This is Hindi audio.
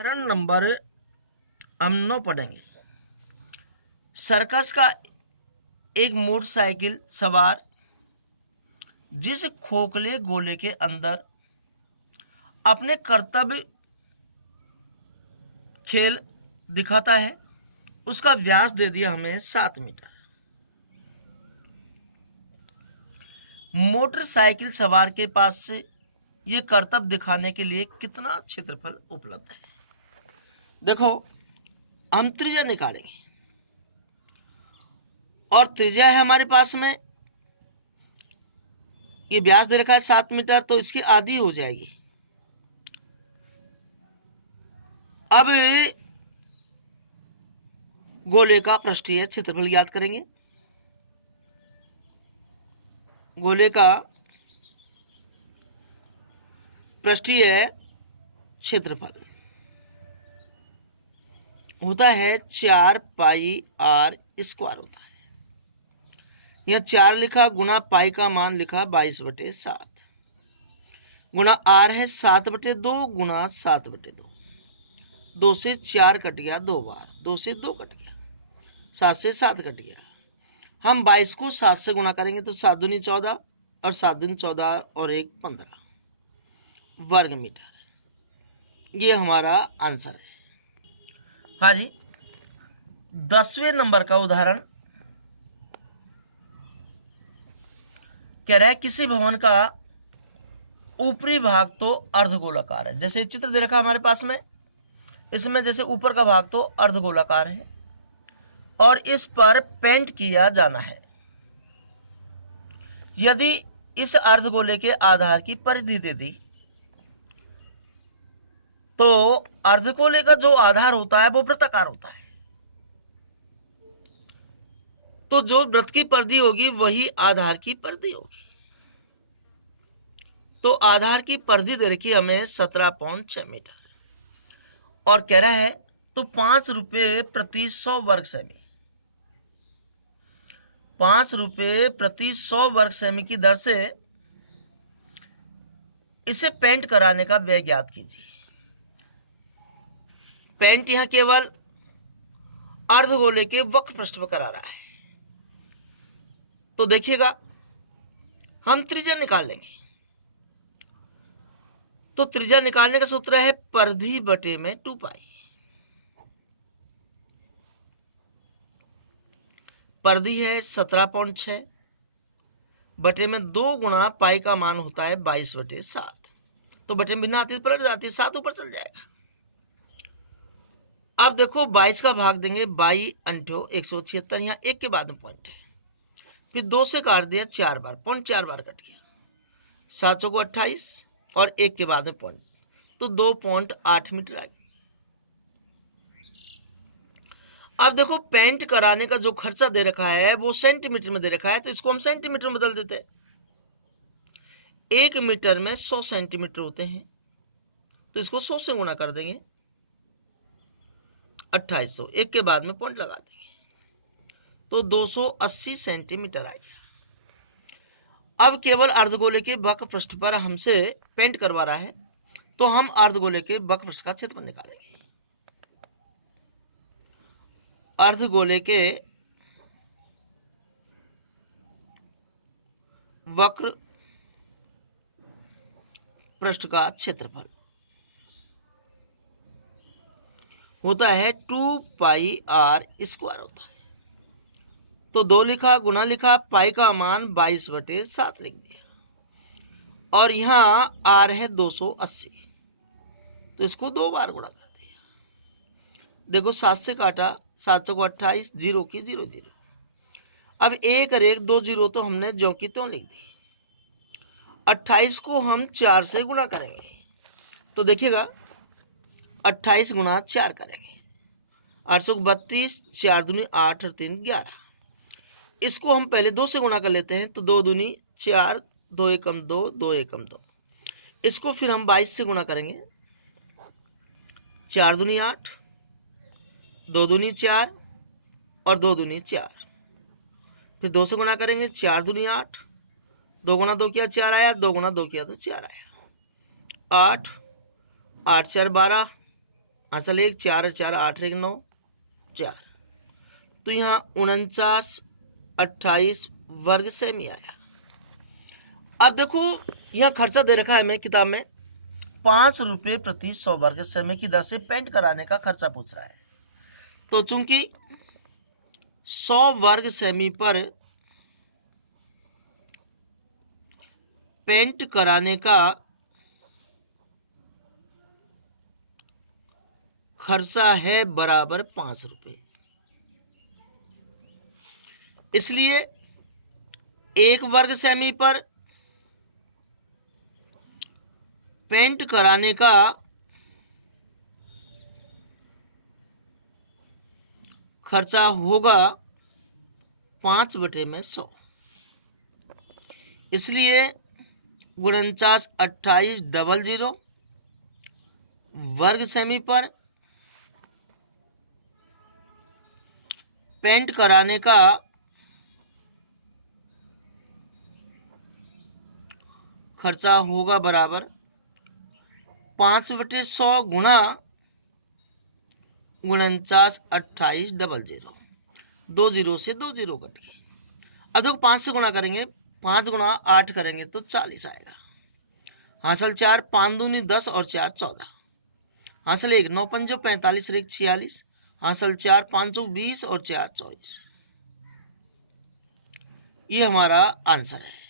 उदाहरण नंबर हम 9 पढ़ेंगे। सर्कस का एक मोटरसाइकिल सवार जिस खोखले गोले के अंदर अपने कर्तव्य खेल दिखाता है, उसका व्यास दे दिया हमें 7 मीटर। मोटरसाइकिल सवार के पास से ये कर्तव्य दिखाने के लिए कितना क्षेत्रफल उपलब्ध है। देखो, हम त्रिज्या निकालेंगे और त्रिज्या है हमारे पास में, ये व्यास दे रखा है 7 मीटर, तो इसकी आधी हो जाएगी। अब गोले का पृष्ठीय क्षेत्रफल ज्ञात करेंगे। गोले का पृष्ठीय क्षेत्रफल होता है 4 पाई आर स्क्वायर होता है। यह 4 लिखा गुना पाई का मान लिखा 22/7 गुना आर है 7/2 गुना 7/2। 2 से 4 कट गया 2 बार, 2 से 2 कट गया, 7 से 7 कट गया। हम 22 को 7 से गुणा करेंगे तो 7 दूनी 14 और 7 दूनी 14 और 1 15 वर्ग मीटर। ये हमारा आंसर है। हाँ जी, 10वें नंबर का उदाहरण कह रहा है किसी भवन का ऊपरी भाग तो अर्धगोलाकार है। जैसे चित्र दे रखा हमारे पास में, इसमें जैसे ऊपर का भाग तो अर्धगोलाकार है और इस पर पेंट किया जाना है। यदि इस अर्धगोले के आधार की परिधि दे दी तो अर्धगोले का जो आधार होता है वो वृत्ताकार होता है, तो जो वृत्त की परिधि होगी वही आधार की परिधि होगी। तो आधार की परिधि दे रखी हमें 17.6 मीटर और कह रहा है तो 5 रुपए प्रति 100 वर्ग सेमी, 5 रुपए प्रति 100 वर्ग सेमी की दर से इसे पेंट कराने का व्यय ज्ञात कीजिए। पेंट यहां केवल अर्धगोले के वक्र पृष्ठ पर करा रहा है, तो देखिएगा हम त्रिज्या निकाल लेंगे। तो त्रिज्या निकालने का सूत्र है परिधि बटे में 2 पाई। परिधि है 17.6 बटे में 2 गुणा पाई का मान होता है 22/7। तो बटे में बिना आती पलट जाती है, 7 ऊपर चल जाएगा। अब देखो 22 का भाग देंगे 22 अंठो 176, यहाँ 1 के बाद में पॉइंट है, फिर 2 से काट दिया 4 बार, पॉइंट 4 बार कट गया, 7 को 28 और 1 के बाद में पॉइंट, तो 2.8 मीटर आ गया। अब देखो पेंट कराने का जो खर्चा दे रखा है वो सेंटीमीटर में दे रखा है, तो इसको हम सेंटीमीटर में बदल देते हैं। 1 मीटर में 100 सेंटीमीटर होते हैं, तो इसको 100 से गुणा कर देंगे, 2800, 1 के बाद में पॉइंट लगा देंगे, तो 280 सेंटीमीटर आ गया। अब केवल अर्धगोले के वक्र पृष्ठ पर हमसे पेंट करवा रहा है, तो हम अर्धगोले के वक्र पृष्ठ का क्षेत्रफल निकालेंगे। अर्धगोले के वक्र पृष्ठ का क्षेत्रफल होता है 2 पाई आर स्क्वायर होता है। तो 2 लिखा गुना लिखा, पाई का मान 22/7 लिख दिया और यहां आर है 280, तो इसको 2 बार गुणा कर दिया। देखो 7 से काटा, 7 को 28, 0 की 0 0। अब 1 और 1 2 0 तो हमने ज्यों की त्यों लिख दी। 28 को हम 4 से गुणा करेंगे, तो देखिएगा 28 गुणा 4 करेंगे, 832, 4 दूनी 8 और 3 11। इसको हम पहले 2 से गुणा कर लेते हैं, तो 2 दूनी 4, 2 एकम 2, 2 एकम 2। इसको फिर हम 22 से गुणा करेंगे, 4 दूनी 8, 2 दूनी 4 और 2 दूनी 4। फिर 2 से गुणा करेंगे, 4 दूनी 8, 2 गुना 2 किया 4 आया, 2 गुना 2 किया तो 4 आया, 8 8 4 12 हासिल 1 4 4 8 1 9 4। तो यहाँ 4928 वर्ग सेमी आया। अब देखो यहाँ खर्चा दे रखा है हमें किताब में 5 रुपए प्रति 100 वर्ग सेमी की दर से पेंट कराने का खर्चा पूछ रहा है। तो चूंकि 100 वर्ग सेमी पर पेंट कराने का खर्चा है बराबर 5 रुपए, इसलिए 1 वर्ग सेमी पर पेंट कराने का खर्चा होगा 5/100, इसलिए 492800 वर्ग सेमी पर पेंट कराने का खर्चा होगा बराबर 5/100 गुणा 492800। 2 जीरो से 2 जीरो कट गए। अब देखो 5 से गुणा करेंगे, 5 गुणा 8 करेंगे तो 40 आएगा। हासिल 4 5 दूनी 10 और 4 14। हासिल 1 9 पंजो 45 और 1 46। हासिल 4 5 20 और 4 24। ये हमारा आंसर है।